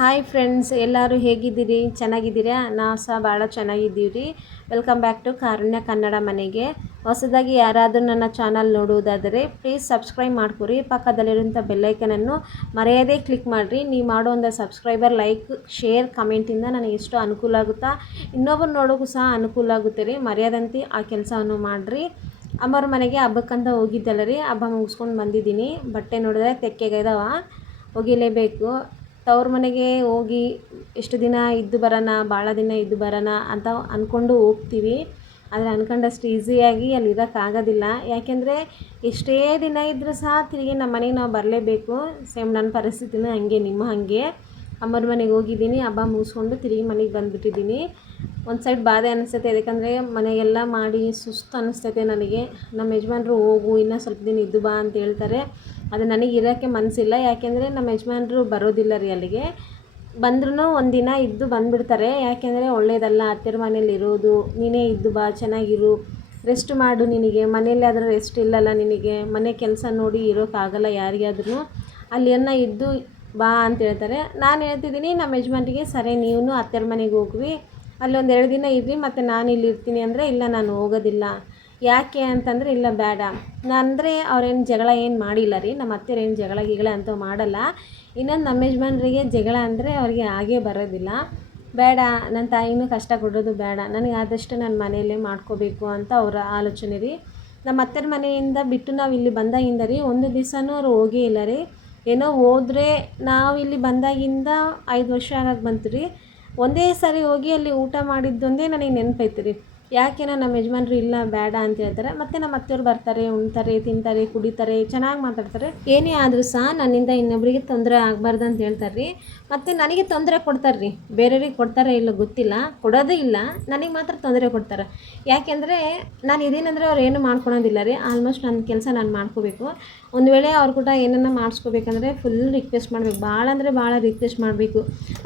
Hi friends, ಎಲ್ಲರೂ ಹೇಗಿದ್ದೀರಿ? ಚೆನ್ನಾಗಿದ್ದೀರಾ? ನಾವು ಸಹ ಭಾಳ ಚೆನ್ನಾಗಿದ್ದೀವಿ ರೀ. ವೆಲ್ಕಮ್ ಬ್ಯಾಕ್ ಟು ಕಾರುಣ್ಯ ಕನ್ನಡ ಮನೆಗೆ. ಹೊಸದಾಗಿ ಯಾರಾದರೂ ನನ್ನ ಚಾನಲ್ ನೋಡುವುದಾದರೆ ಪ್ಲೀಸ್ ಸಬ್ಸ್ಕ್ರೈಬ್ ಮಾಡ್ಕೊರಿ. ಪಕ್ಕದಲ್ಲಿರುವಂಥ ಬೆಲ್ಲೈಕನನ್ನು ಮರೆಯದೇ ಕ್ಲಿಕ್ ಮಾಡಿರಿ. ನೀವು ಮಾಡುವಂಥ ಸಬ್ಸ್ಕ್ರೈಬರ್, ಲೈಕ್, ಶೇರ್, ಕಮೆಂಟಿಂದ ನನಗೆ ಎಷ್ಟು ಅನುಕೂಲ ಆಗುತ್ತಾ ಇನ್ನೊಬ್ಬರು ನೋಡೋಕ್ಕೂ ಸಹ ಅನುಕೂಲ ಆಗುತ್ತೆ ರೀ. ಮರೆಯದಂತೆ ಆ ಕೆಲಸವನ್ನು ಮಾಡಿರಿ. ಅಮ್ಮವ್ರ ಮನೆಗೆ ಹಬ್ಬಕ್ಕಂತ ಹೋಗಿದ್ದಲ್ಲ ರೀ, ಹಬ್ಬ ಮುಗಿಸ್ಕೊಂಡು ಬಂದಿದ್ದೀನಿ. ಬಟ್ಟೆ ನೋಡಿದ್ರೆ ತೆಕ್ಕೆಗೈದವ, ಒಗಿಲೇಬೇಕು. ತವ್ರ ಮನೆಗೆ ಹೋಗಿ ಎಷ್ಟು ದಿನ ಇದ್ದು ಬರೋಣ, ಭಾಳ ದಿನ ಇದ್ದು ಬರೋಣ ಅಂತ ಅಂದ್ಕೊಂಡು ಹೋಗ್ತೀವಿ. ಆದರೆ ಅಂದ್ಕೊಂಡಷ್ಟು ಈಸಿಯಾಗಿ ಅಲ್ಲಿ ಇರೋಕ್ಕಾಗೋದಿಲ್ಲ. ಯಾಕೆಂದರೆ ಎಷ್ಟೇ ದಿನ ಇದ್ದರೂ ಸಹ ತಿರುಗಿ ನಮ್ಮ ಮನೆಗೆ ನಾವು ಬರಲೇಬೇಕು. ಸೇಮ್ ನನ್ನ ಪರಿಸ್ಥಿತಿನೂ ಹಾಗೆ, ನಿಮ್ಮ ಹಾಗೆ. ಅಮ್ಮರ ಮನೆಗೆ ಹೋಗಿದ್ದೀನಿ, ಹಬ್ಬ ಮುಗಿಸ್ಕೊಂಡು ತಿರುಗಿ ಮನೆಗೆ ಬಂದುಬಿಟ್ಟಿದ್ದೀನಿ. ಒಂದು ಸೈಡ್ ಬಾಧೆ ಅನಿಸ್ತೈತೆ, ಯಾಕಂದರೆ ಮನೆಗೆಲ್ಲ ಮಾಡಿ ಸುಸ್ತು ಅನ್ನಿಸ್ತೈತೆ ನನಗೆ. ನಮ್ಮ ಯಜಮಾನ್ರು ಹೋಗು ಇನ್ನೂ ಸ್ವಲ್ಪ ದಿನ ಇದ್ದು ಬಾ ಅಂತ ಹೇಳ್ತಾರೆ. ಅದು ನನಗೆ ಇರೋಕ್ಕೆ ಮನಸ್ಸಿಲ್ಲ. ಯಾಕೆಂದರೆ ನಮ್ಮ ಯಜಮಾನ್ರು ಬರೋದಿಲ್ಲ ರೀ ಅಲ್ಲಿಗೆ. ಬಂದ್ರೂ ಒಂದಿನ ಇದ್ದು ಬಂದುಬಿಡ್ತಾರೆ. ಯಾಕೆಂದರೆ ಒಳ್ಳೇದಲ್ಲ ಅತ್ತೆರ ಮನೇಲಿ ಇರೋದು. ನೀನೇ ಇದ್ದು ಬಾ, ಚೆನ್ನಾಗಿರು, ರೆಸ್ಟ್ ಮಾಡು. ನಿನಗೆ ಮನೇಲಿ ಆದರೆ ರೆಸ್ಟ್ ಇಲ್ಲಲ್ಲ ನಿನಗೆ. ಮನೆ ಕೆಲಸ ನೋಡಿ ಇರೋಕ್ಕಾಗಲ್ಲ ಯಾರಿಗಾದ್ರೂ. ಅಲ್ಲಿಯನ್ನ ಇದ್ದು ಬಾ ಅಂತ ಹೇಳ್ತಾರೆ. ನಾನು ಹೇಳ್ತಿದ್ದೀನಿ ನಮ್ಮ ಯಜಮಾನ್ರಿಗೆ, ಸರಿ ನೀವು ಅತ್ತೆರ ಮನೆಗೆ ಹೋಗ್ರಿ, ಅಲ್ಲೊಂದು 2 ದಿನ ಇರ್ರಿ, ಮತ್ತು ನಾನು ಇಲ್ಲಿ ಇರ್ತೀನಿ ಅಂದರೆ, ಇಲ್ಲ ನಾನು ಹೋಗೋದಿಲ್ಲ. ಯಾಕೆ ಅಂತಂದರೆ, ಇಲ್ಲ ಬೇಡ ಅಂದರೆ ಅವ್ರೇನು ಜಗಳ ಏನು ಮಾಡಿಲ್ಲ ರೀ. ನಮ್ಮ ಅತ್ತೆರೇನು ಜಗಳ ಅಂತೂ ಮಾಡಲ್ಲ. ಇನ್ನೊಂದು ನಮ್ಮ ಯಜಮಾನ್ರಿಗೆ ಜಗಳ ಅಂದರೆ ಅವ್ರಿಗೆ ಹಾಗೇ ಬರೋದಿಲ್ಲ. ಬೇಡ, ನನ್ನ ತಾಯಿನೂ ಕಷ್ಟ ಕೊಡೋದು ಬೇಡ, ನನಗೆ ಆದಷ್ಟು ನಾನು ಮನೆಯಲ್ಲೇ ಮಾಡ್ಕೋಬೇಕು ಅಂತ ಅವರ ಆಲೋಚನೆ ರೀ. ನಮ್ಮ ಅತ್ತೆರ ಮನೆಯಿಂದ ಬಿಟ್ಟು ನಾವು ಇಲ್ಲಿ ಬಂದಾಗಿಂದ ರೀ ಒಂದು ದಿವಸನೂ ಅವ್ರು ಹೋಗೇ ಇಲ್ಲ ರೀ. ಏನೋ ಹೋದರೆ ನಾವು ಇಲ್ಲಿ ಬಂದಾಗಿಂದ 5 ವರ್ಷ ಆಗಕ್ಕೆ ಬಂತು ರೀ. ಒಂದೇ ಸಾರಿ ಹೋಗಿ ಅಲ್ಲಿ ಊಟ ಮಾಡಿದ್ದೊಂದೇ ನನಗೆ ನೆನಪೈತೆ ರೀ. ಯಾಕೆನೋ ನಮ್ಮ ಯಜಮಾನ್ರು ಇಲ್ಲ ಬೇಡ ಅಂತ ಹೇಳ್ತಾರೆ. ಮತ್ತು ನಮ್ಮ ಅತ್ತೆಯವ್ರು ಬರ್ತಾರೆ, ಉಣ್ತಾರೆ, ತಿಂತಾರೆ, ಕುಡಿತಾರೆ, ಚೆನ್ನಾಗಿ ಮಾತಾಡ್ತಾರೆ. ಏನೇ ಆದರೂ ಸಹ ನನ್ನಿಂದ ಇನ್ನೊಬ್ಬರಿಗೆ ತೊಂದರೆ ಆಗಬಾರ್ದು ಅಂತ ಹೇಳ್ತಾರೆ ರೀ. ಮತ್ತು ನನಗೆ ತೊಂದರೆ ಕೊಡ್ತಾರೆ ರೀ. ಬೇರೆಯವ್ರಿಗೆ ಕೊಡ್ತಾರೆ ಇಲ್ಲ ಗೊತ್ತಿಲ್ಲ, ಕೊಡೋದೇ ಇಲ್ಲ, ನನಗೆ ಮಾತ್ರ ತೊಂದರೆ ಕೊಡ್ತಾರೆ. ಯಾಕೆಂದರೆ ನಾನು ಇದೀನಂದರೆ ಅವ್ರು ಏನೂ ಮಾಡ್ಕೊಳೋದಿಲ್ಲ ರೀ. ಆಲ್ಮೋಸ್ಟ್ ನನ್ನ ಕೆಲಸ ನಾನು ಮಾಡ್ಕೋಬೇಕು. ಒಂದು ವೇಳೆ ಅವ್ರ ಕೂಡ ಏನನ್ನ ಮಾಡಿಸ್ಕೋಬೇಕಂದ್ರೆ ಫುಲ್ ರಿಕ್ವೆಸ್ಟ್ ಮಾಡಬೇಕು, ಭಾಳ ಅಂದರೆ ಭಾಳ ರಿಕ್ವೆಸ್ಟ್ ಮಾಡಬೇಕು.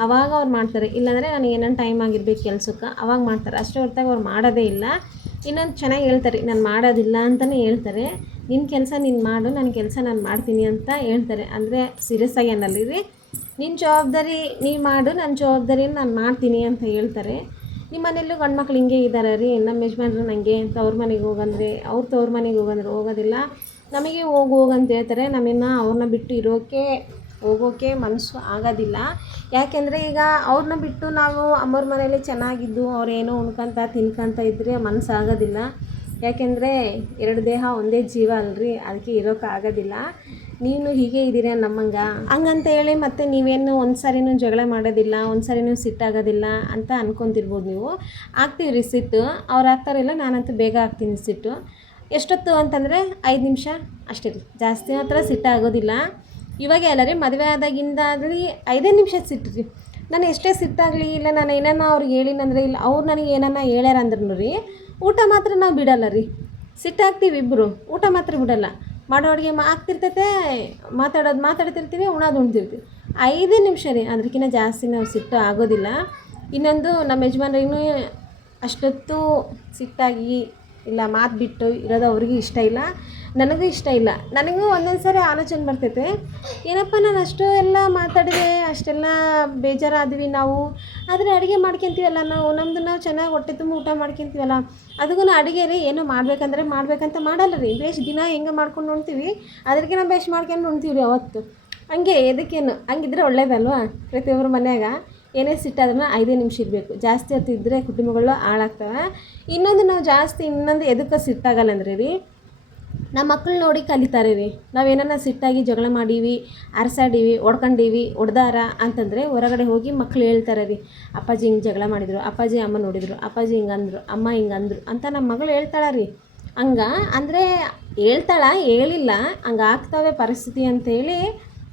ಅವಾಗ ಅವ್ರು ಮಾಡ್ತಾರೆ. ಇಲ್ಲಾಂದರೆ ನನಗೆ ಏನೋ ಟೈಮ್ ಆಗಿರ್ಬೇಕು ಕೆಲ್ಸಕ್ಕೆ, ಅವಾಗ ಮಾಡ್ತಾರೆ. ಅಷ್ಟೇ ಹೊರತಾಗಿ ಅವ್ರು ಮಾಡೋದೇ ಇಲ್ಲ. ಇನ್ನೊಂದು ಚೆನ್ನಾಗಿ ಹೇಳ್ತಾರೆ, ನಾನು ಮಾಡೋದಿಲ್ಲ ಅಂತಲೇ ಹೇಳ್ತಾರೆ. ನಿನ್ನ ಕೆಲಸ ನೀನು ಮಾಡು, ನನ್ನ ಕೆಲಸ ನಾನು ಮಾಡ್ತೀನಿ ಅಂತ ಹೇಳ್ತಾರೆ. ಅಂದರೆ ಸೀರಿಯಸ್ ಆಗಿ ಅನ್ನಲ್ಲ ರೀ. ನಿನ್ನ ಜವಾಬ್ದಾರಿ ನೀನು ಮಾಡು, ನನ್ನ ಜವಾಬ್ದಾರಿ ನಾನು ಮಾಡ್ತೀನಿ ಅಂತ ಹೇಳ್ತಾರೆ. ನಿಮ್ಮ ಮನೆಯಲ್ಲೂ ಗಂಡು ಮಕ್ಳು ಹಿಂಗೆ ಇದ್ದಾರೆ ರೀ. ನಮ್ಮ ಯಜಮಾನ್ರು ನನಗೆ ತವ್ರ ಮನೆಗೆ ಹೋಗಂದರೆ ಅವ್ರು ತವ್ರ ಮನೆಗೆ ಹೋಗಂದ್ರೆ ಹೋಗೋದಿಲ್ಲ. ನಮಗೆ ಹೋಗಂತ ಹೇಳ್ತಾರೆ. ನಮ್ಮನ್ನು ಅವ್ರನ್ನ ಬಿಟ್ಟು ಹೋಗೋಕ್ಕೆ ಮನಸ್ಸು ಆಗೋದಿಲ್ಲ. ಯಾಕೆಂದರೆ ಈಗ ಅವ್ರನ್ನ ಬಿಟ್ಟು ನಾವು ಅಮ್ಮವ್ರ ಮನೇಲಿ ಚೆನ್ನಾಗಿದ್ದು ಅವ್ರೇನೋ ಉಣ್ಕೊಂತ ತಿನ್ಕೊಂತ ಇದ್ದರೆ ಮನಸ್ಸಾಗೋದಿಲ್ಲ. ಯಾಕೆಂದರೆ 2 ದೇಹ ಒಂದೇ ಜೀವ ಅಲ್ರಿ, ಅದಕ್ಕೆ ಇರೋಕ್ಕಾಗೋದಿಲ್ಲ. ನೀನು ಹೀಗೆ ಇದ್ದೀರಾ ನಮ್ಮಂಗೆ ಹಂಗಂತ ಹೇಳಿ ಮತ್ತು ನೀವೇನು ಒಂದು ಸಾರಿನೂ ಜಗಳ ಮಾಡೋದಿಲ್ಲ, ಒಂದು ಸಾರಿನೂ ಸಿಟ್ಟಾಗೋದಿಲ್ಲ ಅಂತ ಅನ್ಕೊತಿರ್ಬೋದು ನೀವು. ಆಗ್ತೀವಿ ರೀ ಸಿಟ್ಟು. ಅವ್ರು ಆಗ್ತಾರಿಲ್ಲ, ನಾನಂತೂ ಬೇಗ ಆಗ್ತೀನಿ ಸಿಟ್ಟು. ಎಷ್ಟೊತ್ತು ಅಂತಂದರೆ 5 ನಿಮಿಷ ಅಷ್ಟೇ ರೀ, ಜಾಸ್ತಿ ಮಾತ್ರ ಸಿಟ್ಟಾಗೋದಿಲ್ಲ. ಇವಾಗೇ ಅಲ್ಲ ರೀ, ಮದುವೆ ಆದಾಗಿಂದಾಗಲಿ 5 ನಿಮಿಷ ಸಿಟ್ಟು ರೀ. ನಾನು ಎಷ್ಟೇ ಸಿಟ್ಟಾಗಲಿ, ಇಲ್ಲ ನಾನು ಏನನ್ನ ಅವ್ರಿಗೆ ಹೇಳಿನಂದರೆ, ಇಲ್ಲ ಅವ್ರು ನನಗೆ ಏನನ್ನ ಹೇಳ್ಯಾರ ಅಂದ್ರೂ ರೀ, ಊಟ ಮಾತ್ರ ನಾವು ಬಿಡೋಲ್ಲ ರೀ. ಸಿಟ್ಟಾಗ್ತೀವಿ ಇಬ್ಬರು, ಊಟ ಮಾತ್ರ ಬಿಡೋಲ್ಲ. ಮಾಡೋ ಅಡುಗೆ ಆಗ್ತಿರ್ತೈತೆ, ಮಾತಾಡ್ತಿರ್ತೀವಿ, ಉಣ್ತಿರ್ತೀವಿ. 5 ನಿಮಿಷ ರೀ, ಅದಕ್ಕಿಂತ ಜಾಸ್ತಿ ನಾವು ಸಿಟ್ಟು ಆಗೋದಿಲ್ಲ. ಇನ್ನೊಂದು ನಮ್ಮ ಯಜಮಾನ್ರಿಗೂ ಅಷ್ಟೊತ್ತು ಸಿಟ್ಟಾಗಿ ಇಲ್ಲ ಮಾತು ಬಿಟ್ಟು ಇರೋದು ಅವ್ರಿಗೂ ಇಷ್ಟ ಇಲ್ಲ, ನನಗೂ ಇಷ್ಟ ಇಲ್ಲ. ನನಗೂ ಒಂದೊಂದು ಸಾರಿ ಆಲೋಚನೆ ಬರ್ತೈತೆ, ಏನಪ್ಪ ನಾನು ಅಷ್ಟು ಎಲ್ಲ ಮಾತಾಡಿದೆ, ಅಷ್ಟೆಲ್ಲ ಬೇಜಾರಾದ್ವಿ ನಾವು, ಆದರೆ ಅಡುಗೆ ಮಾಡ್ಕೊತೀವಲ್ಲ ನಾವು, ನಾವು ಚೆನ್ನಾಗಿ ಹೊಟ್ಟೆ ತುಂಬ ಊಟ ಮಾಡ್ಕೊತೀವಲ್ಲ. ಅದಕ್ಕೂ ಅಡುಗೆ ರೀ ಏನೋ ಮಾಡ್ಬೇಕಂತ ಮಾಡಲ್ಲ ರೀ. ಬೇಷ್ ದಿನ ಹೆಂಗೆ ಮಾಡ್ಕೊಂಡು ಉಣ್ತೀವಿ, ಅದಕ್ಕಿಂತ ಬೇಷ್ ಮಾಡ್ಕೊಂಡು ಉಣ್ತೀವಿ ರೀ ಅವತ್ತು. ಹಂಗೆ ಎದಕ್ಕೇನು ಹಂಗಿದ್ರೆ ಒಳ್ಳೇದಲ್ವ. ಪ್ರತಿಯೊಬ್ಬರ ಮನ್ಯಾಗ ಏನೇ ಸಿಟ್ಟಾದ್ರೂ 5 ನಿಮಿಷ ಇರಬೇಕು. ಜಾಸ್ತಿ ಹೊತ್ತು ಇದ್ದರೆ ಕುಟುಂಬಗಳು ಹಾಳಾಗ್ತವೆ. ಇನ್ನೊಂದು ಎದಕ್ಕೆ ಸಿಟ್ಟಾಗಲ್ಲ ಅಂದರೆ ರೀ, ನಮ್ಮ ಮಕ್ಕಳು ನೋಡಿ ಕಲಿತಾರೆ ರೀ. ನಾವೇನನ್ನ ಸಿಟ್ಟಾಗಿ ಜಗಳ ಮಾಡೀವಿ, ಅರಸಾಡೀವಿ, ಹೊಡೆದಾರ ಅಂತಂದರೆ ಹೊರಗಡೆ ಹೋಗಿ ಮಕ್ಕಳು ಹೇಳ್ತಾರೆ ರೀ, ಅಪ್ಪಾಜಿ ಹಿಂಗೆ ಜಗಳ ಮಾಡಿದರು, ಅಪ್ಪಾಜಿ ಅಮ್ಮ ನೋಡಿದರು, ಅಪ್ಪಾಜಿ ಹಿಂಗಂದ್ರು, ಅಮ್ಮ ಹಿಂಗಂದ್ರು ಅಂತ ನಮ್ಮ ಮಗಳು ಹೇಳ್ತಾಳೆ ರೀ. ಅಂದರೆ ಹೇಳಿಲ್ಲ, ಹಂಗೆ ಆಗ್ತವೆ ಪರಿಸ್ಥಿತಿ ಅಂತೇಳಿ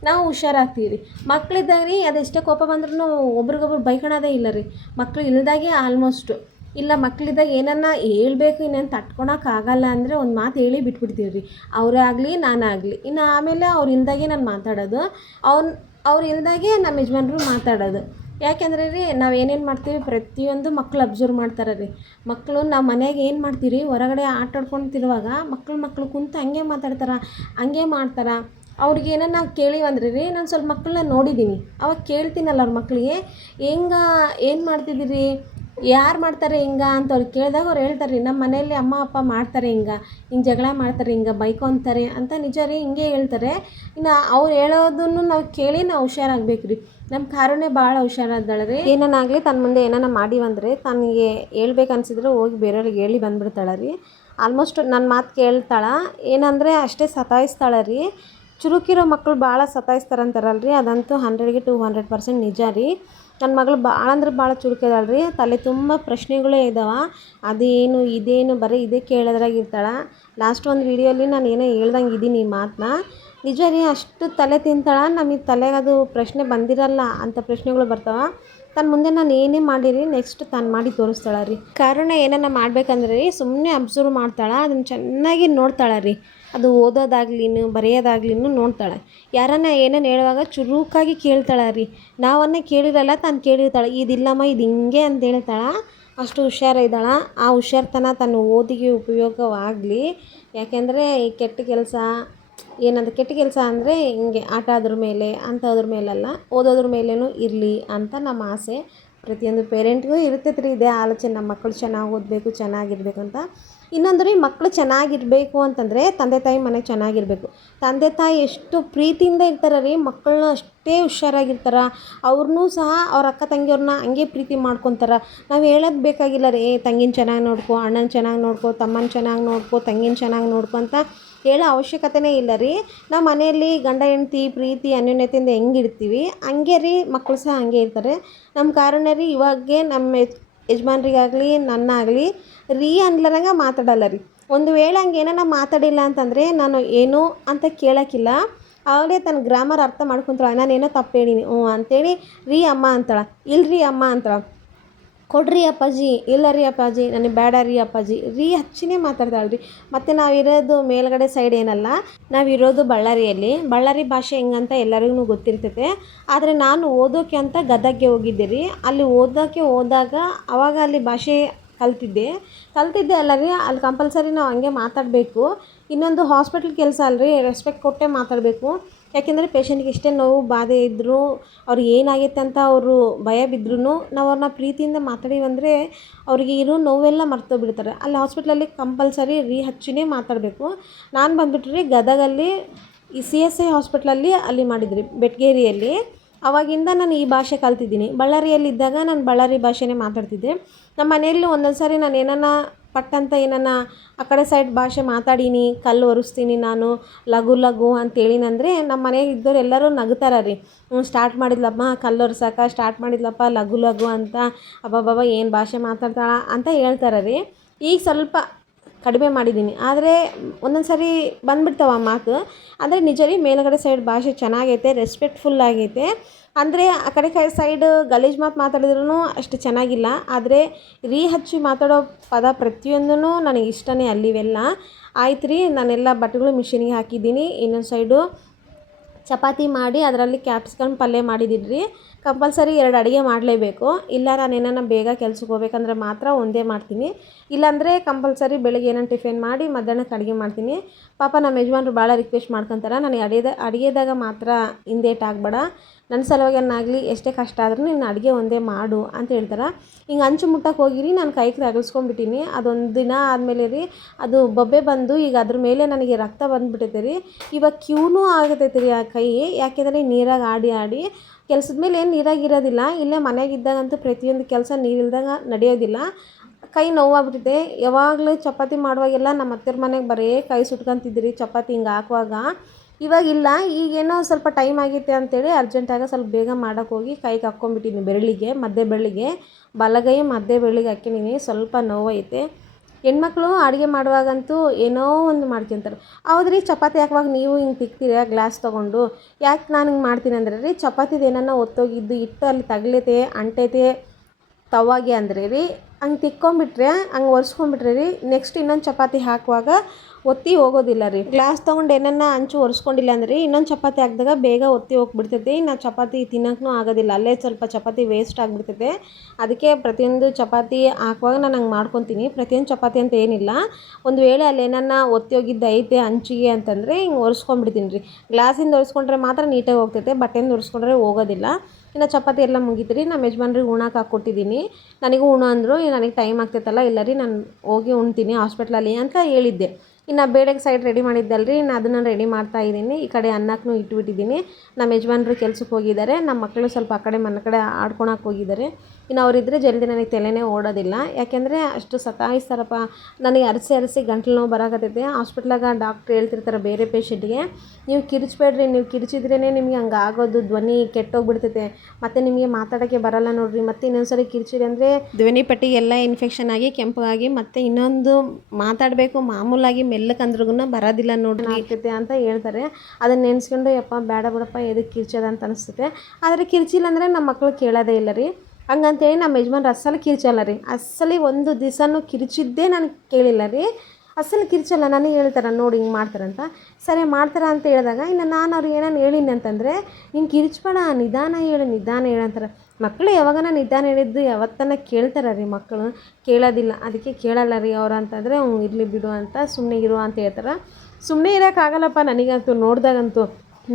ನಾವು ಹುಷಾರಾಗ್ತೀವಿ ರೀ. ಮಕ್ಕಳಿದ್ದಾಗ ರೀ ಅದೆಷ್ಟೇ ಕೋಪ ಬಂದ್ರೂ ಒಬ್ರಿಗೊಬ್ರು ಬೈಕೊಳೋದೇ ಇಲ್ಲ ರೀ. ಮಕ್ಕಳು ಇಲ್ದಾಗೆ ಆಲ್ಮೋಸ್ಟು ಇಲ್ಲ. ಮಕ್ಕಳಿದ್ದಾಗ ಏನನ್ನ ಹೇಳ್ಬೇಕು, ಇನ್ನೇನು ತಟ್ಕೊಳಕ್ಕಾಗಲ್ಲ ಅಂದರೆ ಒಂದು ಮಾತು ಹೇಳಿ ಬಿಟ್ಬಿಡ್ತೀವಿ ರೀ. ಅವರೇ ಆಗಲಿ ನಾನಾಗಲಿ. ಇನ್ನು ಆಮೇಲೆ ಅವ್ರು ಇಲ್ದಾಗೆ ನಾನು ಮಾತಾಡೋದು, ಅವ್ರು ಇಲ್ದಾಗೆ ನಮ್ಮ ಯಜಮಾನ್ರು ಮಾತಾಡೋದು. ಯಾಕೆಂದರೆ ರೀ ನಾವು ಏನೇನು ಮಾಡ್ತೀವಿ ಪ್ರತಿಯೊಂದು ಮಕ್ಕಳು ಅಬ್ಸರ್ವ್ ಮಾಡ್ತಾರೆ ರೀ. ಮಕ್ಕಳು ನಾವು ಮನೆಯಾಗ ಏನು ಮಾಡ್ತೀವಿ ರೀ, ಹೊರಗಡೆ ಆಟ ಆಡ್ಕೊತಿರುವಾಗ ಮಕ್ಕಳು ಕುಂತು ಹಂಗೆ ಮಾತಾಡ್ತಾರೆ, ಹಂಗೆ ಮಾಡ್ತಾರೆ. ಅವ್ರಿಗೆ ಏನನ್ನ ಕೇಳಿವಂದ್ರೆ ರೀ, ನಾನು ಸ್ವಲ್ಪ ಮಕ್ಕಳನ್ನ ನೋಡಿದ್ದೀನಿ. ಅವಾಗ ಕೇಳ್ತೀನಲ್ಲ ಅವ್ರ ಮಕ್ಕಳಿಗೆ, ಏನು ಮಾಡ್ತಿದ್ದೀರಿ, ಯಾರು ಮಾಡ್ತಾರೆ ಹಿಂಗೆ ಅಂತ ಅವ್ರಿಗೆ ಕೇಳಿದಾಗ ಅವ್ರು ಹೇಳ್ತಾರೆ ರೀ, ನಮ್ಮ ಮನೆಯಲ್ಲಿ ಅಮ್ಮ ಅಪ್ಪ ಮಾಡ್ತಾರೆ ಹಿಂಗೆ ಜಗಳ ಮಾಡ್ತಾರೆ, ಹಿಂಗೆ ಬೈಕೊಂತಾರೆ ಅಂತ. ನಿಜ ರೀ, ಹಿಂಗೆ ಹೇಳ್ತಾರೆ. ಇನ್ನು ಅವ್ರು ಹೇಳೋದನ್ನು ನಾವು ಕೇಳಿ ನಾವು ಹುಷಾರಾಗ್ಬೇಕು ರೀ. ನಮ್ಮ ಕಾರುಣ್ಯ ಭಾಳ ಹುಷಾರಾದಳು ರೀ. ಏನನ್ನಾಗಲಿ ತನ್ನ ಮುಂದೆ ಏನಾನ ಮಾಡಿವಂದರೆ ತನಗೆ ಹೇಳ್ಬೇಕು ಅನ್ಸಿದ್ರೆ ಹೋಗಿ ಬೇರೆಯವ್ರಿಗೆ ಹೇಳಿ ಬಂದುಬಿಡ್ತಾಳೆ ರೀ. ಆಲ್ಮೋಸ್ಟ್ ನನ್ನ ಮಾತು ಕೇಳ್ತಾಳೆ. ಏನಂದರೆ ಅಷ್ಟೇ ಸತಾಯಿಸ್ತಾಳೆ ರೀ. ಚುರುಕಿರೋ ಮಕ್ಕಳು ಭಾಳ ಸತಾಯಿಸ್ತಾರಂತಾರಲ್ಲ ರೀ, ಅದಂತೂ 100ಗೆ 200% ನಿಜ ರೀ. ನನ್ನ ಮಗಳು ಭಾಳ ಅಂದ್ರೆ ಭಾಳ ಚುರುಕಿದಾಳೆ ರೀ. ತಲೆ ತುಂಬ ಪ್ರಶ್ನೆಗಳೇ ಇದ್ದಾವೆ. ಅದೇನು ಇದೇನು ಬರೀ ಇದೇ ಕೇಳೋದ್ರಾಗಿರ್ತಾಳೆ. ಲಾಸ್ಟ್ ಒಂದು ವೀಡಿಯೋಲಿ ನಾನು ಏನೋ ಹೇಳ್ದಂಗೆ ಇದ್ದೀನಿ ಈ ಮಾತನ್ನ. ನಿಜ ರೀ, ಅಷ್ಟು ತಲೆ ತಿಂತಾಳೆ. ನಮಗೆ ತಲೆಗೆ ಅದು ಪ್ರಶ್ನೆ ಬಂದಿರಲ್ಲ ಅಂಥ ಪ್ರಶ್ನೆಗಳು ಬರ್ತಾವೆ. ತನ್ನ ಮುಂದೆ ನಾನು ಏನೇ ಮಾಡಿರಿ ನೆಕ್ಸ್ಟ್ ತಾನು ಮಾಡಿ ತೋರಿಸ್ತಾಳೆ ರೀ. ಕಾರಣ ಏನನ್ನ ಮಾಡ್ಬೇಕಂದ್ರೆ ರೀ, ಸುಮ್ಮನೆ ಅಬ್ಸರ್ವ್ ಮಾಡ್ತಾಳೆ, ಅದನ್ನು ಚೆನ್ನಾಗಿ ನೋಡ್ತಾಳೆ ರೀ. ಅದು ಓದೋದಾಗ್ಲಿನು ಬರೆಯೋದಾಗ್ಲಿನು ನೋಡ್ತಾಳೆ. ಯಾರನ್ನ ಏನನ್ನು ಹೇಳುವಾಗ ಚುರುಕಾಗಿ ಕೇಳ್ತಾಳೆ ರೀ. ನಾವನ್ನ ಕೇಳಿರಲ್ಲ, ತಾನು ಕೇಳಿರ್ತಾಳೆ. ಇದಿಲ್ಲಮ್ಮ ಇದು ಹಿಂಗೆ ಅಂತ ಹೇಳ್ತಾಳೆ. ಅಷ್ಟು ಹುಷಾರಿದ್ದಾಳೆ. ಆ ಹುಷಾರ್ತನ ತನ್ನ ಓದಿಗೆ ಉಪಯೋಗವಾಗಲಿ. ಯಾಕೆಂದರೆ ಈ ಕೆಟ್ಟ ಕೆಲಸ ಕೆಟ್ಟ ಕೆಲಸ ಅಂದರೆ ಹಿಂಗೆ ಆಟ ಆದ್ರ ಮೇಲೆ ಅಂಥದ್ರ ಮೇಲಲ್ಲ, ಓದೋದ್ರ ಮೇಲೇನೂ ಇರಲಿ ಅಂತ ನಮ್ಮ ಆಸೆ. ಪ್ರತಿಯೊಂದು ಪೇರೆಂಟ್ಗೂ ಇರ್ತೈತೆ ರೀ ಇದೇ ಆಲೋಚನೆ, ನಮ್ಮ ಮಕ್ಕಳು ಚೆನ್ನಾಗಿ ಓದಬೇಕು, ಚೆನ್ನಾಗಿರ್ಬೇಕಂತ. ಇನ್ನೊಂದು ರೀ, ಮಕ್ಕಳು ಚೆನ್ನಾಗಿರಬೇಕು ಅಂತಂದರೆ ತಂದೆ ತಾಯಿ ಮನೆಗೆ ಚೆನ್ನಾಗಿರಬೇಕು. ತಂದೆ ತಾಯಿ ಎಷ್ಟು ಪ್ರೀತಿಯಿಂದ ಇರ್ತಾರೆ ರೀ, ಮಕ್ಕಳನ್ನ ಅಷ್ಟೇ ಹುಷಾರಾಗಿರ್ತಾರೆ. ಅವ್ರನ್ನೂ ಸಹ ಅವ್ರ ಅಕ್ಕ ತಂಗಿಯವ್ರನ್ನ ಹಂಗೆ ಪ್ರೀತಿ ಮಾಡ್ಕೊತಾರೆ. ನಾವು ಹೇಳೋದು ಬೇಕಾಗಿಲ್ಲ ರೀ, ತಂಗಿನ ಚೆನ್ನಾಗಿ ನೋಡ್ಕೊ, ಅಣ್ಣನ ಚೆನ್ನಾಗಿ ನೋಡ್ಕೊ, ತಮ್ಮನ ಚೆನ್ನಾಗಿ ನೋಡ್ಕೊ, ತಂಗಿನ ಚೆನ್ನಾಗಿ ನೋಡ್ಕೊ ಅಂತ ಹೇಳೋ ಅವಶ್ಯಕತೆನೇ ಇಲ್ಲ ರೀ. ನಾವು ಮನೆಯಲ್ಲಿ ಗಂಡ ಹೆಂಡ್ತಿ ಪ್ರೀತಿ ಅನ್ಯೋನ್ಯತೆಯಿಂದ ಹೆಂಗೆ ಇರ್ತೀವಿ ಹಂಗೆ ರೀ ಮಕ್ಕಳು ಸಹ ಹಂಗೆ ಇರ್ತಾರೆ. ನಮ್ಮ ಕಾರಣ ರೀ ಇವಾಗೆ ನಮ್ಮ ಯಜಮಾನ್ರಿಗಾಗಲಿ ನನ್ನಾಗಲಿ ರೀ ಅನ್ಲಾರಂಗೆ ಮಾತಾಡಲ್ಲ ರೀ. ಒಂದು ವೇಳೆ ಹಂಗೆ ಏನಾರ ಮಾತಾಡಿಲ್ಲ ಅಂತಂದರೆ ನಾನು ಏನು ಅಂತ ಕೇಳೋಕ್ಕಿಲ್ಲ. ಅವಳೇ ತನ್ನ ಗ್ರಾಮರ್ ಅರ್ಥ ಮಾಡ್ಕೊತಾಳೆ. ನಾನೇನೋ ತಪ್ಪು ಹೇಳೀನಿ ಅಂತೇಳಿ ರೀ ಅಮ್ಮ ಅಂತಾಳೆ, ಇಲ್ರಿ ಅಮ್ಮ ಅಂತಾಳೆ. ಕೊಡ್ರಿ ಅಪ್ಪಾಜಿ, ಇಲ್ಲ ರೀ ಅಪ್ಪಾಜಿ ನನಗೆ ಬೇಡ ರೀ ಅಪ್ಪಾಜಿ, ರೀ ಹಚ್ಚಿನೇ ಮಾತಾಡ್ತಾಳೆ ರೀ. ಮತ್ತು ನಾವಿರೋದು ಮೇಲ್ಗಡೆ ಸೈಡ್ ಏನಲ್ಲ, ನಾವಿರೋದು ಬಳ್ಳಾರಿಯಲ್ಲಿ. ಬಳ್ಳಾರಿ ಭಾಷೆ ಹೆಂಗಂತ ಎಲ್ಲರಿಗೂ ಗೊತ್ತಿರ್ತೈತೆ. ಆದರೆ ನಾನು ಓದೋಕ್ಕೆ ಅಂತ ಗದಗ್ಗೆ ಹೋಗಿದ್ದೆ ರೀ. ಅಲ್ಲಿ ಓದೋಕ್ಕೆ ಹೋದಾಗ ಆವಾಗ ಅಲ್ಲಿ ಭಾಷೆ ಕಲ್ತಿದ್ದೆ ಅಲ್ಲ ರೀ. ಅಲ್ಲಿ ಕಂಪಲ್ಸರಿ ನಾವು ಹಂಗೆ ಮಾತಾಡಬೇಕು. ಇನ್ನೊಂದು ಹಾಸ್ಪಿಟ್ಲ್ ಕೆಲಸ ಅಲ್ರಿ, ರೆಸ್ಪೆಕ್ಟ್ ಕೊಟ್ಟೇ ಮಾತಾಡಬೇಕು. ಯಾಕೆಂದರೆ ಪೇಷಂಟ್ಗೆ ಎಷ್ಟೇ ನೋವು ಬಾಧೆ ಇದ್ದರೂ ಅವ್ರಿಗೆ ಏನಾಗೈತೆ ಅಂತ ಅವರು ಭಯ ಬಿದ್ರೂ ನಾವು ಅವ್ರನ್ನ ಪ್ರೀತಿಯಿಂದ ಮಾತಾಡೀವಂದರೆ ಅವ್ರಿಗೆ ಇರೋ ನೋವೆಲ್ಲ ಮರ್ತೋಗ್ಬಿಡ್ತಾರೆ. ಅಲ್ಲಿ ಹಾಸ್ಪಿಟ್ಲಲ್ಲಿ ಕಂಪಲ್ಸರಿ ರೀ ಹಚ್ಚಿನೇ ಮಾತಾಡಬೇಕು. ನಾನು ಬಂದುಬಿಟ್ರಿ ಗದಗಲ್ಲಿ ಈ CSI ಹಾಸ್ಪಿಟ್ಲಲ್ಲಿ ಅಲ್ಲಿ ಮಾಡಿದ್ರಿ ಬೆಟ್ಗೇರಿಯಲ್ಲಿ. ಆವಾಗಿಂದ ನಾನು ಈ ಭಾಷೆ ಕಲ್ತಿದ್ದೀನಿ. ಬಳ್ಳಾರಿಯಲ್ಲಿದ್ದಾಗ ನಾನು ಬಳ್ಳಾರಿ ಭಾಷೆನೇ ಮಾತಾಡ್ತಿದ್ದೆ. ನಮ್ಮ ಮನೆಯಲ್ಲಿ ಒಂದೊಂದು ಸಾರಿ ನಾನು ಏನನ್ನ ಪಟ್ಟಂತ ಏನನ್ನ ಆ ಕಡೆ ಸೈಡ್ ಭಾಷೆ ಮಾತಾಡೀನಿ, ಕಲ್ಲು ಒರೆಸ್ತೀನಿ ನಾನು ಲಘು ಲಘು ಅಂತೇಳಿನಂದರೆ ನಮ್ಮ ಮನೆಗೆ ಇದ್ದವ್ರು ಎಲ್ಲರೂ ನಗ್ತಾರೆ ರೀ. ಸ್ಟಾರ್ಟ್ ಮಾಡಿದ್ಲಮ್ಮ ಕಲ್ಲು ಒರ್ಸಕ್ಕೆ, ಸ್ಟಾರ್ಟ್ ಮಾಡಿದ್ಲಪ್ಪ ಲಘು ಲಘು ಅಂತ, ಅಬ್ಬಬ್ಬಬ್ಬ ಏನು ಭಾಷೆ ಮಾತಾಡ್ತಾಳೆ ಅಂತ ಹೇಳ್ತಾರೆ ರೀ. ಈಗ ಸ್ವಲ್ಪ ಕಡಿಮೆ ಮಾಡಿದ್ದೀನಿ, ಆದರೆ ಒಂದೊಂದು ಸಾರಿ ಬಂದುಬಿಡ್ತಾವೆ ಆ ಮಾತು. ಅಂದರೆ ನಿಜ ರೀ, ಮೇಲುಗಡೆ ಸೈಡ್ ಭಾಷೆ ಚೆನ್ನಾಗೈತೆ, ರೆಸ್ಪೆಕ್ಟ್ಫುಲ್ ಆಗೈತೆ. ಅಂದರೆ ಆ ಕಡೆ ಸೈಡ್ ಗಲೀಜು ಮಾತಾಡಿದ್ರೂ ಅಷ್ಟು ಚೆನ್ನಾಗಿಲ್ಲ. ಆದರೆ ರೀ ಹಚ್ಚಿ ಮಾತಾಡೋ ಪದ ಪ್ರತಿಯೊಂದೂ ನನಗೆ ಇಷ್ಟನೇ ಅಲ್ಲಿವೆಲ್ಲ. ಆಯ್ತು ರೀ, ನಾನೆಲ್ಲ ಬಟ್ಟೆಗಳು ಮಿಷಿನಿಗೆ ಹಾಕಿದ್ದೀನಿ. ಇನ್ನೊಂದು ಸೈಡು ಚಪಾತಿ ಮಾಡಿ ಅದರಲ್ಲಿ ಕ್ಯಾಪ್ಸಿಕಮ್ ಪಲ್ಯ ಮಾಡಿದ್ದೀನಿ ರೀ. ಕಂಪಲ್ಸರಿ 2 ಅಡುಗೆ ಮಾಡಲೇಬೇಕು. ಇಲ್ಲ ನಾನು ಏನಾನ ಬೇಗ ಕೆಲ್ಸಕ್ಕೆ ಹೋಗ್ಬೇಕಂದ್ರೆ ಮಾತ್ರ ಒಂದೇ ಮಾಡ್ತೀನಿ. ಇಲ್ಲಾಂದರೆ ಕಂಪಲ್ಸರಿ ಬೆಳಗ್ಗೆ ಏನಾನ ಟಿಫಿನ್ ಮಾಡಿ ಮಧ್ಯಾಹ್ನಕ್ಕೆ ಅಡುಗೆ ಮಾಡ್ತೀನಿ. ಪಾಪ ನಮ್ಮ ಯಜಮಾನ್ರು ಭಾಳ ರಿಕ್ವೆಸ್ಟ್ ಮಾಡ್ಕೊತಾರೆ, ನನಗೆ ಅಡುಗೆದಾಗ ಮಾತ್ರ ಹಿಂದೇಟು ಆಗಬೇಡ, ನನ್ನ ಸಲುವಾಗೇನಾಗಲಿ ಎಷ್ಟೇ ಕಷ್ಟ ಆದ್ರೂ ನೀನು ಅಡುಗೆ ಒಂದೇ ಮಾಡು ಅಂತ ಹೇಳ್ತಾರೆ. ಹಿಂಗೆ ಹಂಚು ಮುಟ್ಟಕ್ಕೆ ಹೋಗಿರಿ, ನಾನು ಕೈಗೆ ತಗಲ್ಸ್ಕೊಂಡ್ಬಿಟ್ಟೀನಿ. ಅದೊಂದು ದಿನ ಆದಮೇಲೆ ರೀ ಅದು ಬೊಬ್ಬೆ ಬಂದು ಈಗ ಅದ್ರ ಮೇಲೆ ನನಗೆ ರಕ್ತ ಬಂದುಬಿಟ್ಟೈತೆ ರೀ. ಇವಾಗ ಕ್ಯೂನೂ ಆಗತೈತೆ ರೀ ಆ ಕೈ. ಯಾಕೆಂದರೆ ನೀರಾಗ ಆಡಿ ಕೆಲಸದ ಮೇಲೆ ಏನು ನೀರಾಗಿರೋದಿಲ್ಲ. ಇಲ್ಲೇ ಮನೆಯಾಗಿದ್ದಾಗಂತೂ ಪ್ರತಿಯೊಂದು ಕೆಲಸ ನೀರಿಲ್ದಾಗ ನಡೆಯೋದಿಲ್ಲ. ಕೈ ನೋವಾಗ್ಬಿಟ್ಟಿದೆ. ಯಾವಾಗಲೂ ಚಪಾತಿ ಮಾಡುವಾಗೆಲ್ಲ ನಮ್ಮ ಅತ್ತೆಯವ್ರ ಮನೆಗೆ ಬರೀ ಕೈ ಸುಟ್ಕೊಂತಿದ್ರಿ ಚಪಾತಿ ಹಿಂಗೆ ಹಾಕುವಾಗ. ಇವಾಗಿಲ್ಲ, ಈಗೇನೋ ಸ್ವಲ್ಪ ಟೈಮ್ ಆಗೈತೆ ಅಂತೇಳಿ ಅರ್ಜೆಂಟಾಗಿ ಸ್ವಲ್ಪ ಬೇಗ ಮಾಡೋಕ್ಕೆ ಹೋಗಿ ಕೈಗೆ ಹಾಕ್ಕೊಂಬಿಟ್ಟಿನಿ, ಬೆರಳಿಗೆ ಮಧ್ಯೆ ಬೆರಳಿಗೆ, ಬಲಗೈ ಮಧ್ಯೆ ಬೆರಳಿಗೆ ಹಾಕಿದ್ದೀನಿ. ಸ್ವಲ್ಪ ನೋವೈತೆ. ಹೆಣ್ಮಕ್ಳು ಅಡುಗೆ ಮಾಡುವಾಗಂತೂ ಏನೋ ಒಂದು ಮಾಡ್ಕೊತಾರೆ. ಹೌದ್ರಿ, ಚಪಾತಿ ಹಾಕುವಾಗ ನೀವು ಹಿಂಗೆ ತಿಕ್ತೀರಾ ಗ್ಲಾಸ್ ತೊಗೊಂಡು? ಯಾಕೆ ನಾನು ಹಿಂಗೆ ಮಾಡ್ತೀನಿ ಅಂದರೆ ರೀ, ಚಪಾತಿದು ಏನನ್ನ ಒತ್ತೋಗಿದ್ದು ಹಿಟ್ಟು ಅಲ್ಲಿ ತಗಲೈತೆ ಅಂಟೈತೆ ತವಾಗೆ ಅಂದರೆ ರೀ ಹಂಗೆ ತಿಕ್ಕೊಂಬಿಟ್ರೆ ಹಂಗೆ ಒರೆಸ್ಕೊಂಬಿಟ್ರೆ ರೀ ನೆಕ್ಸ್ಟ್ ಇನ್ನೊಂದು ಚಪಾತಿ ಹಾಕುವಾಗ ಒತ್ತಿ ಹೋಗೋದಿಲ್ಲ ರೀ. ಗ್ಲಾಸ್ ತೊಗೊಂಡು ಏನನ್ನ ಹಂಚು ಒರೆಸ್ಕೊಂಡಿಲ್ಲ ಅಂದರೆ ಇನ್ನೊಂದು ಚಪಾತಿ ಹಾಕಿದಾಗ ಬೇಗ ಒತ್ತಿ ಹೋಗ್ಬಿಡ್ತೈತೆ. ಇನ್ನು ಚಪಾತಿ ತಿನ್ನೋಕ್ಕೂ ಆಗೋದಿಲ್ಲ, ಅಲ್ಲೇ ಸ್ವಲ್ಪ ಚಪಾತಿ ವೇಸ್ಟ್ ಆಗಿಬಿಡ್ತೈತೆ. ಅದಕ್ಕೆ ಪ್ರತಿಯೊಂದು ಚಪಾತಿ ಹಾಕುವಾಗ ನಾನು ಹಂಗೆ ಮಾಡ್ಕೊತೀನಿ. ಪ್ರತಿಯೊಂದು ಚಪಾತಿ ಅಂತ ಏನಿಲ್ಲ, ಒಂದು ವೇಳೆ ಅಲ್ಲಿ ಏನನ್ನ ಒತ್ತಿ ಹೋಗಿದ್ದು ಐತೆ ಹಂಚಿಗೆ ಅಂತಂದರೆ ಹಿಂಗೆ ಒರೆಸ್ಕೊಂಡ್ಬಿಡ್ತೀನಿ ರೀ. ಗ್ಲಾಸಿಂದ ಒರೆಸ್ಕೊಂಡ್ರೆ ಮಾತ್ರ ನೀಟಾಗಿ ಹೋಗ್ತೈತೆ, ಬಟ್ಟೆಯಿಂದ ಒರೆಸ್ಕೊಂಡ್ರೆ ಹೋಗೋದಿಲ್ಲ. ಇನ್ನು ಚಪಾತಿ ಎಲ್ಲ ಮುಗೀತು ರೀ. ನಮ್ಮ ಯಜಮಾನ್ರಿಗೆ ಉಣ್ಣಕ್ಕೆ ಹಾಕ್ಕೊಟ್ಟಿದ್ದೀನಿ. ನನಗೂ ಉಣ್ಣು ಅಂದರು. ನನಗೆ ಟೈಮ್ ಆಗ್ತೈತಲ್ಲ, ಇಲ್ಲ ರೀ ನಾನು ಹೋಗಿ ಉಣ್ತೀನಿ ಹಾಸ್ಪಿಟ್ಲಲ್ಲಿ ಅಂತ ಹೇಳಿದ್ದೆ. ಇನ್ನು ಬೇಳೆಗೆ ಸೈಡ್ ರೆಡಿ ಮಾಡಿದ್ದಲ್ರಿ, ಇನ್ನು ಅದನ್ನು ರೆಡಿ ಮಾಡ್ತಾಯಿದ್ದೀನಿ. ಈ ಕಡೆ ಅನ್ನಕ್ಕೂ ಇಟ್ಬಿಟ್ಟಿದ್ದೀನಿ. ನಮ್ಮ ಯಜಮಾನ್ರು ಕೆಲ್ಸಕ್ಕೆ ಹೋಗಿದ್ದಾರೆ, ನಮ್ಮ ಮಕ್ಕಳು ಸ್ವಲ್ಪ ಆ ಕಡೆ ಮನೆ ಕಡೆ ಆಡ್ಕೊಳಕ್ಕೆ ಹೋಗಿದ್ದಾರೆ. ಇನ್ನು ಅವರಿದ್ದರೆ ಜಲ್ದಿ ನನಗೆ ತಲೆನೇ ಓಡೋದಿಲ್ಲ, ಯಾಕೆಂದರೆ ಅಷ್ಟು ಸತಾಯಿಸ್ತಾರಪ್ಪ. ನನಗೆ ಅರಸಿ ಗಂಟ್ಲು ನೋವು ಬರಾಕತ್ತೈತೆ. ಹಾಸ್ಪಿಟ್ಲಾಗ ಡಾಕ್ಟ್ರ್ ಹೇಳ್ತಿರ್ತಾರೆ ಬೇರೆ ಪೇಷೆಂಟ್ಗೆ, ನೀವು ಕಿರಿಚ್ಬೇಡ್ರಿ, ನೀವು ಕಿರಿಚಿದ್ರೇ ನಿಮಗೆ ಹಂಗೆ ಆಗೋದು, ಧ್ವನಿ ಕೆಟ್ಟೋಗ್ಬಿಡ್ತೈತೆ, ಮತ್ತು ನಿಮಗೆ ಮಾತಾಡೋಕ್ಕೆ ಬರಲ್ಲ ನೋಡಿರಿ, ಮತ್ತು ಇನ್ನೊಂದ್ಸರಿ ಕಿರಿಚಿರಿ ಅಂದರೆ ಧ್ವನಿ ಪಟ್ಟಿಗೆಲ್ಲ ಇನ್ಫೆಕ್ಷನ್ ಆಗಿ ಕೆಂಪಾಗಿ ಮತ್ತು ಇನ್ನೊಂದು ಮಾತಾಡಬೇಕು ಮಾಮೂಲಾಗಿ ಮೆಲ್ಲಕ್ಕಂದ್ರೂ ಬರೋದಿಲ್ಲ ನೋಡ್ರಿ ಆಗ್ತೈತೆ ಅಂತ ಹೇಳ್ತಾರೆ. ಅದನ್ನು ನೆನೆಸ್ಕೊಂಡು ಯಪ್ಪ ಬೇಡ ಬಿಡಪ್ಪ ಎದಕ್ಕೆ ಕಿರ್ಚೋದು ಅಂತ ಅನಿಸುತ್ತೆ. ಆದರೆ ಕಿರ್ಚಿಲ್ಲ ಅಂದರೆ ನಮ್ಮ ಮಕ್ಕಳು ಕೇಳೋದೇ ಇಲ್ಲ ರೀ. ಹಂಗಂತೇಳಿ ನಮ್ಮ ಯಜಮಾನ್ರು ಅಸ್ಸಲು ಕಿರ್ಚಲ್ಲ ರೀ. ಅಸ್ಸಲಿ ಒಂದು ದಿವಸನೂ ಕಿರ್ಚಿದ್ದೇ ನನಗೆ ಕೇಳಿಲ್ಲ ರೀ. ಅಸಲು ಕಿರ್ಚಲ್ಲ. ನನಗೆ ಹೇಳ್ತಾರೆ ನೋಡಿ ಹಿಂಗೆ ಮಾಡ್ತಾರಂತ. ಸರಿ ಮಾಡ್ತಾರೆ ಅಂತ ಹೇಳಿದಾಗ ಇನ್ನು ನಾನು ಅವ್ರಿಗೆ ಏನಾರು ಹೇಳಿನಿ ಅಂತಂದರೆ ನೀನು ಕಿರ್ಚ್ಬೇಡ, ನಿಧಾನ ಹೇಳು ಅಂತಾರೆ. ಮಕ್ಕಳು ಯಾವಾಗನ ನಿಧಾನ ಹೇಳಿದ್ದು ಯಾವತ್ತನ ಕೇಳ್ತಾರೆ ರೀ. ಮಕ್ಕಳು ಕೇಳೋದಿಲ್ಲ, ಅದಕ್ಕೆ ಕೇಳಲ್ಲ ರೀ ಅವ್ರು ಅಂತಂದರೆ ಇರಲಿ ಬಿಡು ಅಂತ ಸುಮ್ಮನೆ ಇರು ಅಂತ ಹೇಳ್ತಾರೆ. ಸುಮ್ಮನೆ ಇರೋಕ್ಕಾಗಲ್ಲಪ್ಪ ನನಗಂತೂ. ನೋಡಿದಾಗಂತೂ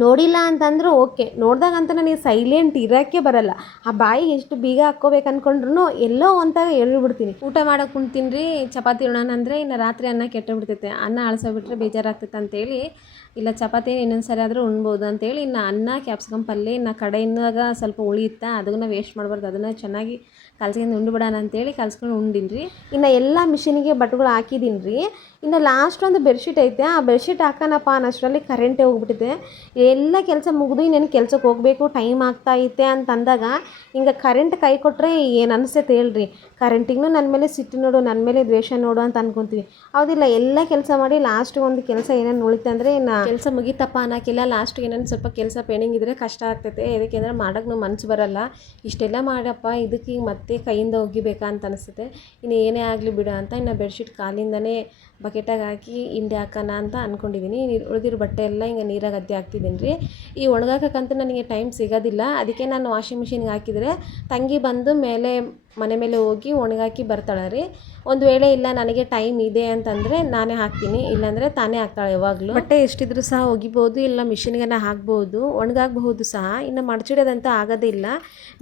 ನೋಡಿಲ್ಲ ಅಂತಂದ್ರೆ ಓಕೆ, ನೋಡಿದಾಗಂತೂ ನನಗೆ ಸೈಲೆಂಟ್ ಇರೋಕ್ಕೆ ಬರಲ್ಲ. ಆ ಬಾಯಿಗೆ ಎಷ್ಟು ಬೀಗ ಹಾಕ್ಕೋಬೇಕು ಅಂದ್ಕೊಂಡ್ರು ಎಲ್ಲೋ ಒಂತಾಗ ಹೇಳ್ಬಿಡ್ತೀನಿ. ಊಟ ಮಾಡೋಕೆ ಕುಣ್ತೀನಿ ರೀ, ಚಪಾತಿ ಉಣ್ಣೋಣ ಅಂದರೆ ಇನ್ನು ರಾತ್ರಿ ಅನ್ನ ಕೆಟ್ಟೋಗ್ಬಿಡ್ತೈತೆ, ಅನ್ನ ಅಳಿಸೋಬಿಟ್ರೆ ಬೇಜಾರಾಗ್ತೈತೆ ಅಂತೇಳಿ ಇಲ್ಲ ಚಪಾತಿ ಇನ್ನೊಂದು ಸರಿ ಆದರೂ ಉಣ್ಬೋದು ಅಂತೇಳಿ ಇನ್ನು ಅನ್ನ ಕ್ಯಾಪ್ಸಿಕಮ್ ಪಲ್ಯ ಇನ್ನು ಕಡೆಯಿಂದಾಗ ಸ್ವಲ್ಪ ಉಳಿಯುತ್ತಾ ಅದನ್ನು ವೇಸ್ಟ್ ಮಾಡಬಾರ್ದು, ಅದನ್ನು ಚೆನ್ನಾಗಿ ಕಲ್ಸ್ಕೊಂಡು ಉಂಡುಬಿಡೋಣ ಅಂತೇಳಿ ಕಲ್ಸ್ಕೊಂಡು ಉಂಡಿನಿ ರೀ. ಇನ್ನು ಎಲ್ಲ ಮಿಷಿನಿಗೆ ಬಟ್ಟೆಗಳು ಹಾಕಿದ್ದೀನಿ ರೀ. ಇನ್ನು ಲಾಸ್ಟ್ ಒಂದು ಬೆಡ್ಶೀಟ್ ಐತೆ, ಆ ಬೆಡ್ಶೀಟ್ ಹಾಕೋಣಪ್ಪ ಅನ್ನೋಷ್ಟರಲ್ಲಿ ಕರೆಂಟೇ ಹೋಗ್ಬಿಟ್ಟಿದೆ. ಎಲ್ಲ ಕೆಲಸ ಮುಗಿದು ಇನ್ನೇನು ಕೆಲ್ಸಕ್ಕೆ ಹೋಗಬೇಕು, ಟೈಮ್ ಆಗ್ತಾಯಿತ್ತೆ ಅಂತಂದಾಗ ಹಿಂಗೆ ಕರೆಂಟ್ ಕೈ ಕೊಟ್ಟರೆ ಏನು ಅನಿಸ್ತೈತೆ ಹೇಳ್ರಿ. ಕರೆಂಟಿಗೂ ನನ್ನ ಮೇಲೆ ಸಿಟ್ಟು ನೋಡು, ನನ್ನ ಮೇಲೆ ದ್ವೇಷ ನೋಡು ಅಂತ ಅನ್ಕೊತೀವಿ. ಹೌದಿಲ್ಲ, ಎಲ್ಲ ಕೆಲಸ ಮಾಡಿ ಲಾಸ್ಟಿಗೆ ಒಂದು ಕೆಲಸ ಏನೇನು ಉಳಿತೆ ಅಂದರೆ ಇನ್ನು ಕೆಲಸ ಮುಗಿತಪ್ಪ ಅನ್ನೋಕ್ಕಿಲ್ಲ. ಲಾಸ್ಟಿಗೆ ಏನೇನು ಸ್ವಲ್ಪ ಕೆಲಸ ಪೆಂಡಿಂಗ್ ಇದ್ದರೆ ಕಷ್ಟ ಆಗ್ತೈತೆ. ಯಾಕೆಂದರೆ ಮಾಡೋಕ್ಕೆ ಮನಸ್ಸು ಬರಲ್ಲ. ಇಷ್ಟೆಲ್ಲ ಮಾಡಪ್ಪ ಇದಕ್ಕೆ ಈಗ ಮತ್ತೆ ಕೈಯಿಂದ ಒಗಿಬೇಕಾ ಅಂತ ಅನಿಸುತ್ತೆ. ಇನ್ನು ಏನೇ ಆಗಲಿ ಬಿಡು ಅಂತ ಇನ್ನು ಬೆಡ್ಶೀಟ್ ಕಾಲಿಂದನೇ ಬಕೆಟಾಗಿ ಹಾಕಿ ಹಿಂಡಿ ಹಾಕೋಣ ಅಂತ ಅಂದ್ಕೊಂಡಿದ್ದೀನಿ. ಉಳಿದಿರೋ ಬಟ್ಟೆ ಎಲ್ಲ ಹಿಂಗೆ ನೀರಾಗಿ ಅದ್ದಿ ಹಾಕ್ತಿದ್ದೀನಿ ರೀ. ಈ ಒಣಗಾಕಕ್ಕಂತೂ ನನಗೆ ಟೈಮ್ ಸಿಗೋದಿಲ್ಲ. ಅದಕ್ಕೆ ನಾನು ವಾಷಿಂಗ್ ಮಿಷಿನ್ಗೆ ಹಾಕಿದರೆ ತಂಗಿ ಬಂದು ಮನೆ ಮೇಲೆ ಹೋಗಿ ಒಣಗಾಕಿ ಬರ್ತಾಳೆ ರೀ. ಒಂದು ವೇಳೆ ಇಲ್ಲ ನನಗೆ ಟೈಮ್ ಇದೆ ಅಂತಂದರೆ ನಾನೇ ಹಾಕ್ತೀನಿ, ಇಲ್ಲಾಂದರೆ ತಾನೇ ಹಾಕ್ತಾಳೆ. ಯಾವಾಗಲೂ ಬಟ್ಟೆ ಎಷ್ಟಿದ್ರೂ ಸಹ ಒಗಿಬೋದು, ಇಲ್ಲ ಮಿಷಿನ್ಗೆ ಹಾಕ್ಬೋದು, ಒಣಗಾಕಬಹುದು ಸಹ. ಇನ್ನು ಮಡ್ಚಿಡೋದಂತ ಆಗೋದೇ ಇಲ್ಲ.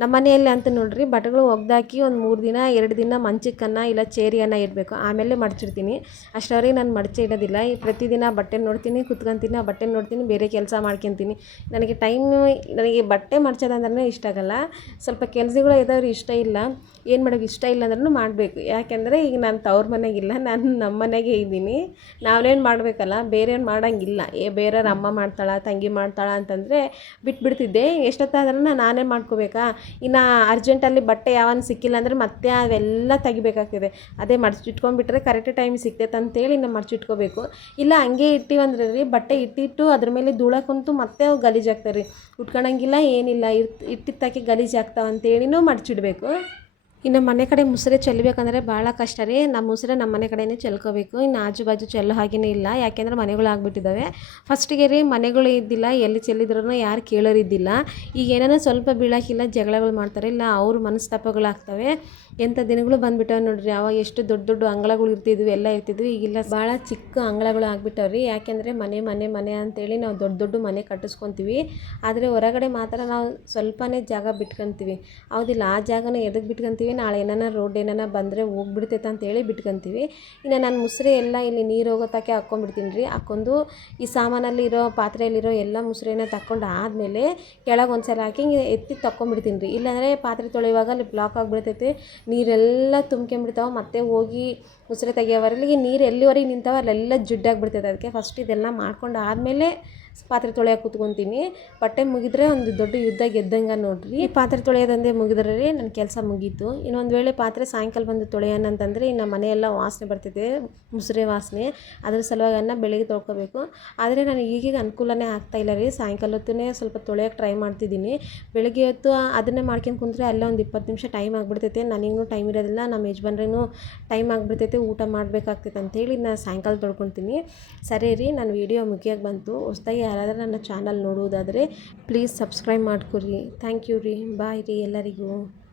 ನಮ್ಮ ಮನೆಯಲ್ಲಿ ಅಂತ ನೋಡ್ರಿ ಬಟ್ಟೆಗಳು ಒಗ್ದಾಕಿ ಒಂದು 3 ದಿನ 2 ದಿನ ಮಂಚಕ್ಕನ್ನು ಇಲ್ಲ ಚೇರಿಯನ್ನು ಇಡಬೇಕು, ಆಮೇಲೆ ಮಡ್ಚಿಡ್ತೀನಿ. ಅಷ್ಟರವರೆಗೆ ನಾನು ಮಡಚಿ ಇಡೋದಿಲ್ಲ. ಈ ಪ್ರತಿದಿನ ಬಟ್ಟೆ ನೋಡ್ತೀನಿ, ಕುತ್ಕೊತೀನಿ, ಆ ಬಟ್ಟೆ ನೋಡ್ತೀನಿ, ಬೇರೆ ಕೆಲಸ ಮಾಡ್ಕೊತೀನಿ. ನನಗೆ ಬಟ್ಟೆ ಮಡ್ಚೋದಂದ್ರೆ ಇಷ್ಟ ಆಗಲ್ಲ. ಸ್ವಲ್ಪ ಕೆಲಸಗಳು ಇದಾವ್ರಿ, ಇಷ್ಟ ಇಲ್ಲ. ಏನು ಮಾಡೋಕ್ಕೆ ಇಷ್ಟ ಇಲ್ಲ ಅಂದ್ರೂ ಮಾಡಬೇಕು. ಯಾಕೆಂದರೆ ಈಗ ನಾನು ತವ್ರ ಮನೆಗಿಲ್ಲ, ನಾನು ನಮ್ಮ ಮನೆಗೆ ಇದ್ದೀನಿ. ನಾವೇನು ಮಾಡಬೇಕಲ್ಲ, ಬೇರೆಯವ್ರು ಮಾಡೋಂಗಿಲ್ಲ. ಬೇರೆಯವ್ರ ಅಮ್ಮ ಮಾಡ್ತಾಳೆ, ತಂಗಿ ಮಾಡ್ತಾಳೆ ಅಂತಂದರೆ ಬಿಟ್ಬಿಡ್ತಿದ್ದೆ. ಎಷ್ಟೊತ್ತಾದ್ರೂ ನಾನೇ ಮಾಡ್ಕೋಬೇಕಾ. ಇನ್ನು ಅರ್ಜೆಂಟಲ್ಲಿ ಬಟ್ಟೆ ಯಾವನು ಸಿಕ್ಕಿಲ್ಲ ಅಂದರೆ ಮತ್ತೆ ಅವೆಲ್ಲ ತೆಗಿಬೇಕಾಗ್ತದೆ. ಅದೇ ಮಡ್ಚಿಟ್ಕೊಂಡ್ಬಿಟ್ರೆ ಕರೆಕ್ಟ್ ಟೈಮ್ ಸಿಗ್ತೈತೆ ಅಂತೇಳಿ ನಾವು ಮಡ್ಚಿಟ್ಕೋಬೇಕು. ಇಲ್ಲ ಹಂಗೆ ಇಟ್ಟಿವಂದ್ರೆ ರೀ ಬಟ್ಟೆ ಇಟ್ಟಿಟ್ಟು ಅದ್ರ ಮೇಲೆ ಧೂಳಕ್ಕಂತೂ ಮತ್ತೆ ಅವು ಗಲೀಜಾಗ್ತಾರೆ ರೀ. ಉಟ್ಕೊಳಂಗಿಲ್ಲ ಏನಿಲ್ಲ, ಇಟ್ಟಿತ್ತಾಕಿ ಗಲೀಜಾಗ್ತಾವಂತೇಳಿನೂ ಮಡ್ಚಿಡ್ಬೇಕು. ಇನ್ನು ಮನೆ ಕಡೆ ಮುಸುರೆ ಚೆಲ್ಲಬೇಕಂದ್ರೆ ಭಾಳ ಕಷ್ಟ ರೀ. ನಮ್ಮ ಮುಸುರೆ ನಮ್ಮ ಮನೆ ಕಡೆಯೇ ಚೆಲ್ಕೋಬೇಕು. ಇನ್ನು ಆಜು ಬಾಜು ಚೆಲ್ಲೋ ಹಾಗೇ ಇಲ್ಲ, ಯಾಕೆಂದ್ರೆ ಮನೆಗಳು ಆಗ್ಬಿಟ್ಟಿದ್ದಾವೆ. ಫಸ್ಟಿಗೆ ರೀ ಮನೆಗಳು ಇದ್ದಿಲ್ಲ, ಎಲ್ಲಿ ಚೆಲ್ಲಿದ್ರೂ ಯಾರು ಕೇಳೋರಿದ್ದಿಲ್ಲ. ಈಗ ಏನಾರ ಸ್ವಲ್ಪ ಬೀಳೋಕ್ಕಿಲ್ಲ ಜಗಳಗಳು ಮಾಡ್ತಾರೆ, ಇಲ್ಲ ಅವ್ರ ಮನಸ್ತಾಪಗಳಾಗ್ತವೆ. ಎಂಥ ದಿನಗಳು ಬಂದುಬಿಟ್ಟವೆ ನೋಡ್ರಿ. ಅವಾಗ ಎಷ್ಟು ದೊಡ್ಡ ದೊಡ್ಡ ಅಂಗಳಗಳು ಇರ್ತಿದ್ವಿ, ಎಲ್ಲ ಇರ್ತಿದ್ವಿ. ಈಗಿಲ್ಲ, ಭಾಳ ಚಿಕ್ಕ ಅಂಗಳಗಳು ಆಗ್ಬಿಟ್ಟವ್ರಿ. ಯಾಕೆಂದರೆ ಮನೆ ಅಂತೇಳಿ ನಾವು ದೊಡ್ಡ ಮನೆ ಕಟ್ಟಿಸ್ಕೊತೀವಿ. ಆದರೆ ಹೊರಗಡೆ ಮಾತ್ರ ನಾವು ಸ್ವಲ್ಪನೇ ಜಾಗ ಬಿಟ್ಕೊತೀವಿ. ಹೌದಿಲ್ಲ, ಆ ಜಾಗನ ಎದಕ್ಕೆ ಬಿಟ್ಕೊತೀವಿ, ನಾಳೆ ಏನಾರ ರೋಡ್ ಏನಾರ ಬಂದರೆ ಹೋಗ್ಬಿಡ್ತೈತೆ ಅಂತೇಳಿ ಬಿಟ್ಕೊತೀವಿ. ಇನ್ನು ನಾನು ಮುಸುರೆ ಎಲ್ಲ ಇಲ್ಲಿ ನೀರು ಹೋಗೋತಕ್ಕೆ ಹಾಕ್ಕೊಂಡ್ಬಿಡ್ತೀನಿ ರೀ. ಹಾಕ್ಕೊಂಡು ಈ ಸಾಮಾನಲ್ಲಿರೋ ಪಾತ್ರೆಯಲ್ಲಿರೋ ಎಲ್ಲ ಮುಸುರೆನ ತಕ್ಕೊಂಡು ಆದಮೇಲೆ ಕೆಳಗೆ ಒಂದ್ಸಲ ಹಾಕಿ ಹಿಂಗೆ ಎತ್ತಿ ತಕ್ಕೊಂಡ್ಬಿಡ್ತೀನಿ ರೀ. ಇಲ್ಲಾಂದರೆ ಪಾತ್ರೆ ತೊಳೆಯುವಾಗ ಅಲ್ಲಿ ಬ್ಲಾಕ್ ಆಗಿಬಿಡ್ತೈತೆ, ನೀರೆಲ್ಲ ತುಂಬ್ಕೊಂಬಿಡ್ತಾವೆ. ಮತ್ತೆ ಹೋಗಿ ಮುಸುರೆ ತೆಗಿಯೋವರೆಗೆ ನೀರು ಎಲ್ಲಿವರೆಗೆ ನಿಂತಾವೆ ಅಲ್ಲೆಲ್ಲ ಜಿಡ್ಡಾಗಿಬಿಡ್ತೈತೆ. ಅದಕ್ಕೆ ಫಸ್ಟ್ ಇದೆಲ್ಲ ಮಾಡ್ಕೊಂಡು ಆದಮೇಲೆ ಪಾತ್ರೆ ತೊಳೆಯೋಕೆ ಕೂತ್ಕೊತೀನಿ. ಬಟ್ಟೆ ಮುಗಿದ್ರೆ ಒಂದು ದೊಡ್ಡ ಯುದ್ಧ ಗೆದ್ದಂಗೆ ನೋಡ್ರಿ. ಈ ಪಾತ್ರೆ ತೊಳೆಯೋದಂದೇ ಮುಗಿದ್ರೆ ರೀ ನನ್ನ ಕೆಲಸ ಮುಗೀತು. ಇನ್ನೊಂದು ವೇಳೆ ಪಾತ್ರೆ ಸಾಯಂಕಾಲ ಬಂದು ತೊಳೆಯೋಣ ಅಂತಂದರೆ ಇನ್ನು ಮನೆಯೆಲ್ಲ ವಾಸನೆ ಬರ್ತಿದೆ, ಮುಸುರೆ ವಾಸನೆ. ಅದ್ರ ಸಲುವಾಗಿ ಬೆಳಿಗ್ಗೆ ತೊಳ್ಕೊಬೇಕು. ಆದರೆ ನನಗೆ ಈಗೀಗ ಅನುಕೂಲನೇ ಆಗ್ತಾಯಿಲ್ಲ ರೀ. ಸಾಯಂಕಾಲ ಹೊತ್ತೇ ಸ್ವಲ್ಪ ತೊಳೆಯೋಕೆ ಟ್ರೈ ಮಾಡ್ತಿದ್ದೀನಿ. ಬೆಳಗ್ಗೆ ಹೊತ್ತು ಅದನ್ನೇ ಮಾಡ್ಕೊಂಡು ಕುಂತ್ರೆ ಅಲ್ಲೇ ಒಂದು 20 ನಿಮಿಷ ಟೈಮ್ ಆಗಿಬಿಡ್ತೈತೆ. ನನಗೂ ಟೈಮ್ ಇರೋದಿಲ್ಲ, ನಮ್ಮ ಯಜಮಾನ್ರಿಗೂ ಟೈಮ್ ಆಗಿಬಿಡ್ತೈತೆ, ಊಟ ಮಾಡಬೇಕಾಗ್ತೈತೆ ಅಂತೇಳಿ ನಾನು ಸಾಯಂಕಾಲ ತೊಳ್ಕೊತೀನಿ. ಸರಿ ರೀ, ನನ್ನ ವಿಡಿಯೋ ಮುಗಿಯೋಕೆ ಬಂತು. ಹೊಸದಾಗಿ ಯಾರಾದರೂ ನನ್ನ ಚಾನಲ್ ನೋಡುವುದಾದರೆ ಪ್ಲೀಸ್ ಸಬ್ಸ್ಕ್ರೈಬ್ ಮಾಡ್ಕೊರಿ. ಥ್ಯಾಂಕ್ ಯು ರೀ. ಬಾಯ್ ರೀ ಎಲ್ಲರಿಗೂ.